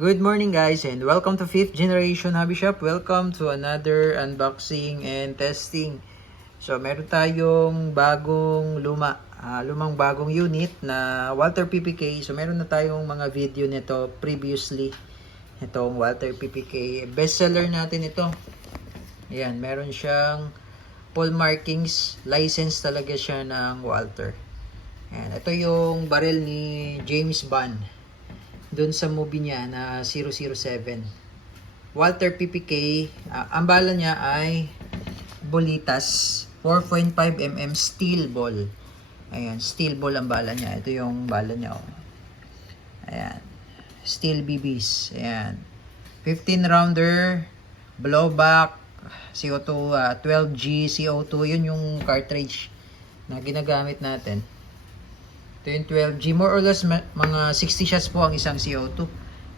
Good morning guys and welcome to 5th Generation Hobby Shop. Welcome to another unboxing and testing. So meron tayong lumang bagong unit na Walther PPK. So meron na tayong mga video nito previously. Itong Walther PPK. Bestseller natin ito. Ayan, meron siyang full markings. License talaga siya ng Walther. Ayan, ito yung barrel ni James Bond doon sa movie niya na 007. Walther PPK, ang bala niya ay Bolitas 4.5mm steel ball. Ayan, steel ball ang bala niya. Ito yung bala niya. Oh. Ayan, steel BBs. Ayan, 15 rounder, blowback, CO2, 12G CO2. Yun yung cartridge na ginagamit natin. Ito yung 12G. More or less, mga 60 shots po ang isang CO2.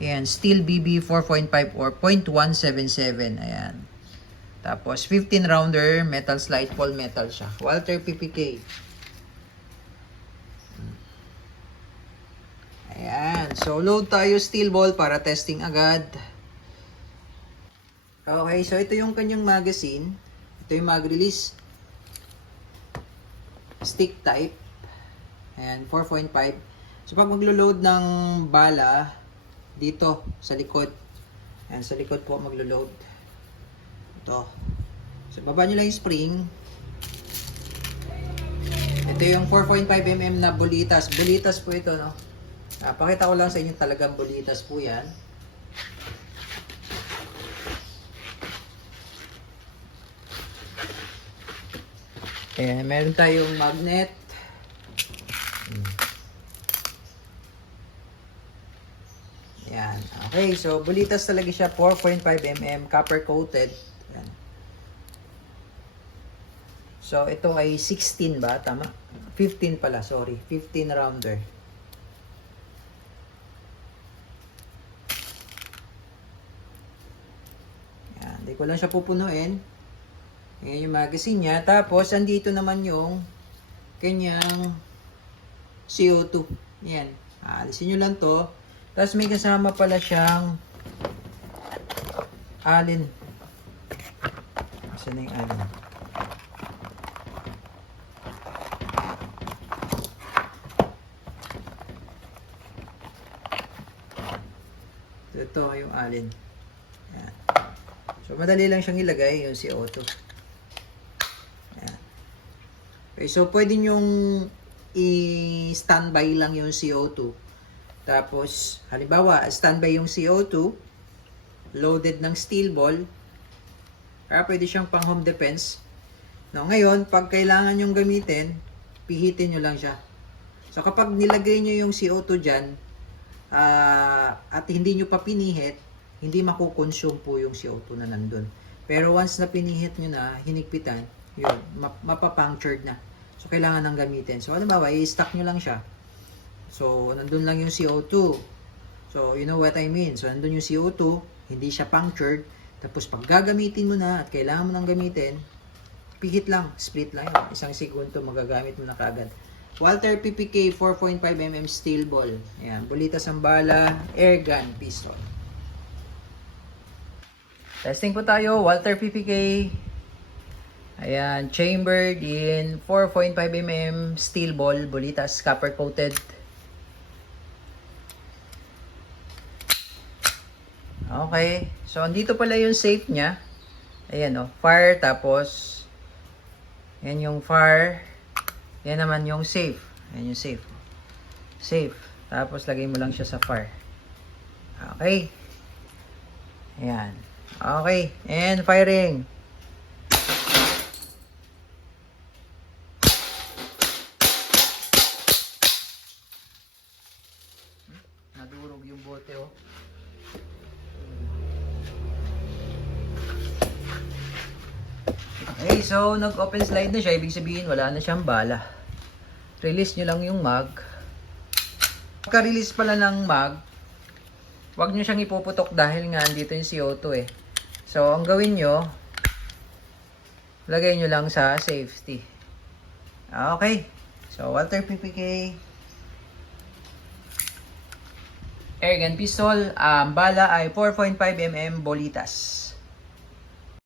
Ayan. Steel BB 4.5 or 0.177. Ayan. Tapos, 15 rounder, metal slide ball metal siya. Walther PPK. Ayan. So, load tayo steel ball para testing agad. Okay. So, ito yung kanyang magazine. Ito yung mag-release. Stick type. Ayan, 4.5. So, pag maglo-load ng bala, dito, sa likod. Ayan, sa likod po maglo-load. Ito. So, baba nyo lang yung spring. Ito yung 4.5mm na Bolitas. Bolitas po ito, no? Pakita ko lang sa inyo talagang Bolitas po yan. Ayan, meron tayong magnet. Yan. Okay, so Bolitas talaga siya, 4.5mm copper coated. Yan. So ito ay 16 ba? Tama? 15 pala, sorry. 15 rounder. Yan, hindi ko lang siya pupunuin. Yan yung magazine niya. Tapos andito naman yung kanyang CO2. Yan. Alisin nyo lang to. Tapos may kasama pala siyang alin. Saan na yung alin? Ito yung alin. Ayan. So madali lang siyang ilagay yung CO2. Ayan. Okay, so pwede nyong i-standby lang yung CO2. Tapos, halimbawa, standby yung CO2, loaded ng steel ball, kaya pwede siyang pang home defense. No, ngayon, pag kailangan yung gamitin, pihitin nyo lang siya. So, kapag nilagay nyo yung CO2 dyan, at hindi nyo pa pinihit, hindi makukonsume po yung CO2 na nandun. Pero once na pinihit nyo na, hinigpitan, yun, mapapunctured na. So, kailangan nang gamitin. So, halimbawa, i-stack nyo lang siya. So, nandun lang yung CO2. So, you know what I mean. So, nandun yung CO2, hindi siya punctured. Tapos, pag gagamitin mo na at kailangan mo nang gamitin, pihit lang, split lang yun. Isang segundo, magagamit mo na kaagad. Walther PPK 4.5mm steel ball. Ayan, Bolitas ang bala, air gun, pistol. Testing po tayo, Walther PPK. Ayan, chambered in 4.5mm steel ball, Bolitas, copper coated. Okay. So, andito pala yung safe niya. Ayan, oh. Fire, tapos, yan yung fire. Yan naman yung safe. Yan yung safe. Safe. Tapos, lagay mo lang siya sa fire. Okay. Ayan. Okay. And firing. Nadurog yung bote, oh. Okay, so nag-open slide na siya. Ibig sabihin, wala na siyang bala. Release nyo lang yung mag. Pagka-release pala ng mag, huwag nyo siyang ipuputok dahil nga andito yung CO2 eh. So, ang gawin nyo, lagay nyo lang sa safety. Okay. So, Walther PPK. Airgun pistol. Bala ay 4.5 mm bolitas.